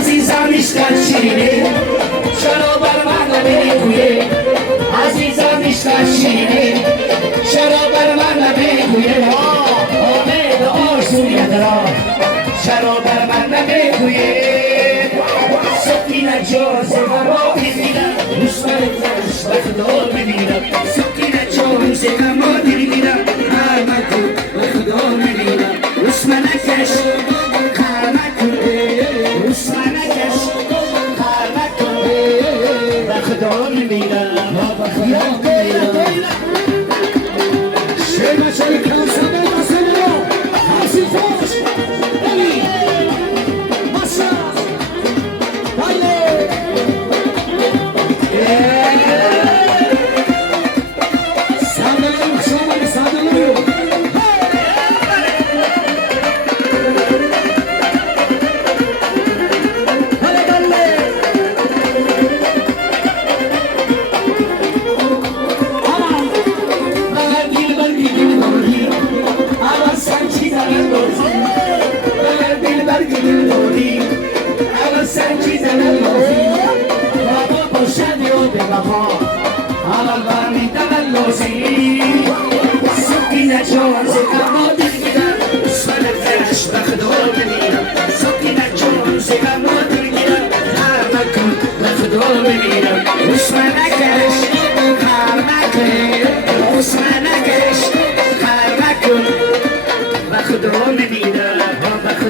عزیزم عشقت شیرینه چرا بر من نمیگویی عزیزم عشقت شیرینه چرا بر من نمیگویی امید آرزویت را چرا بر من نمیگویی سکینه جان ز غما میمیرم دشمن تنش به خدا میمیرم سکینه جان ز غما میمیرم خرمت کن به خدا میمیرم دشمنکش خرمت کن دشمنکش خرمت کن به خدا میمیرم شیر بچه کمسه بسه برو حاصل خوش ببین بسه بله سندلیم شما سندلیم سکینه جان ز غما میمیرم دشمن فرش به خدا میمیرم سکینه جان ز غما